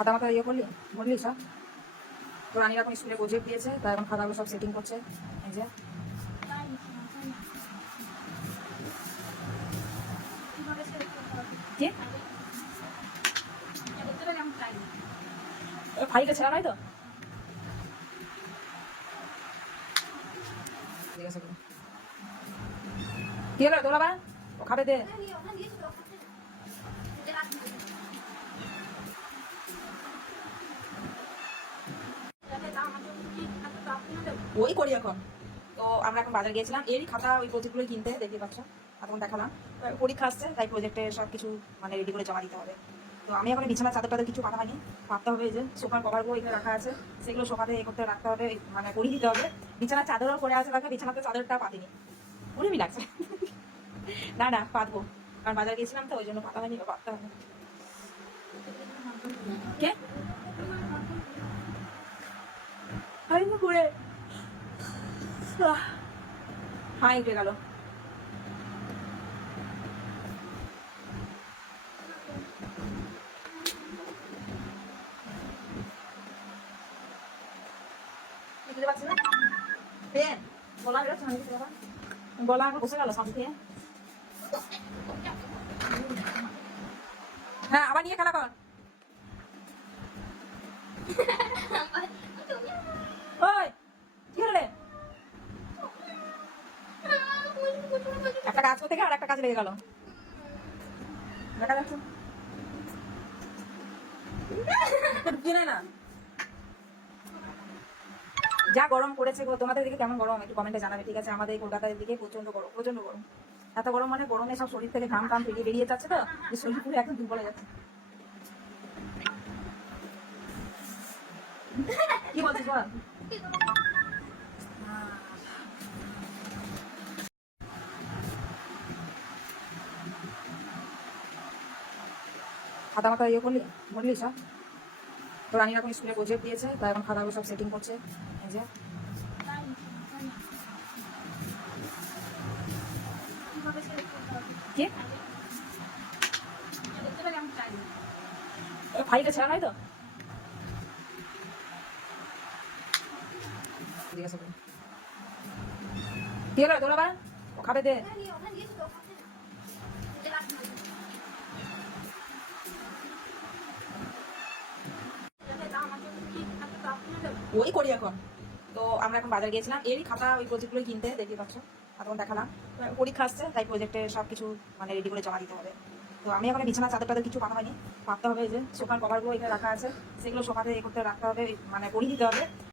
খাতা মাথা ইয়ে করলি বললি সব। তো রানীর এখন স্কুলে প্রজেক্ট দিয়েছে, তাই এখন খাতাগুলো সব সেটিং করছে। এই যে কি ফাইলটা ছেড়া নয় তো, ঠিক আছে। কি হলো তোলা বা ও খাবে দে। ওই করি এখন। তো আমরা এখন বাজার গিয়েছিলাম, এরই খাতা ওই প্রজেক্টগুলো কিনতে, দেখতে পাচ্ছ এখন দেখালাম। পরীক্ষা আসছে, তাই প্রজেক্টে সব কিছু মানে রেডি করে জমা দিতে হবে। তো আমি এখন বিছানা চাদর টাদর কিছু পাতা হয়নি, পাততে হবে। এই যে সোফার কভারগুলো এখানে রাখা আছে, সেগুলো সোফাতে এ করতে রাখতে হবে, মানে পরিয়ে দিতে হবে। বিছানার চাদরও পরে আছে, তাকে বিছানাতে চাদরটা পাতিনি, উড়েমি লাগছে। না না পাতবো, কারণ বাজার গিয়েছিলাম তো ওই জন্য পাতা হয়নি, পাততে হবে। কে ঘুরে হাই উঠে গেল। বুঝতে পারছি না পেন গলা বেরোচ্ছে, গলা এখন বসে গেল সামনে দিয়ে। হ্যাঁ আবার নিয়ে খেলা কর। ওই কি হলো রে? একটা কাজ করতে গিয়ে আর একটা কাজ লেগে গেল, দেখা যাচ্ছে ঢুকিয়ে না। যা গরম পড়েছে গো, তোমাদের দিকে কেমন গরম একটু কমেন্টে জানাবে, ঠিক আছে? আমাদের এই কলকাতার দিকে প্রচন্ড গরম, প্রচন্ড গরম। এত গরম মানে গরমে সব শরীর থেকে ঘাম টাম বেরিয়ে বেরিয়ে যাচ্ছে, তো যে শরীর পুরো একদম দুর্বল হয়ে যাচ্ছে। কি বলছিস বল? খাতা মাথা ইয়ে করলি বললি সব। তো রানীর এখন স্কুলে প্রজেক্ট দিয়েছে, তাই এখন খাতাগুলো সব সেটিং করছে। এই যে কি ফাইলটা ছেড়া নয় তো, ঠিক আছে। কি হলো তোলা বা ও খাবে দে। ওই করি এখন। তো আমরা এখন বাজার গিয়েছিলাম, এরই খাতা ওই প্রজেক্টগুলো কিনতে, দেখতে পাচ্ছ এখন দেখালাম। পরীক্ষা আসছে, তাই প্রজেক্টে সব কিছু মানে রেডি করে জমা দিতে হবে। তো আমি এখন বিছানা চাদর টাদর কিছু পাতা হয়নি, পাততে হবে। এই যে সোফার কভারগুলো এখানে রাখা আছে, সেগুলো সোফাতে এ করতে রাখতে হবে, মানে পরিয়ে দিতে হবে।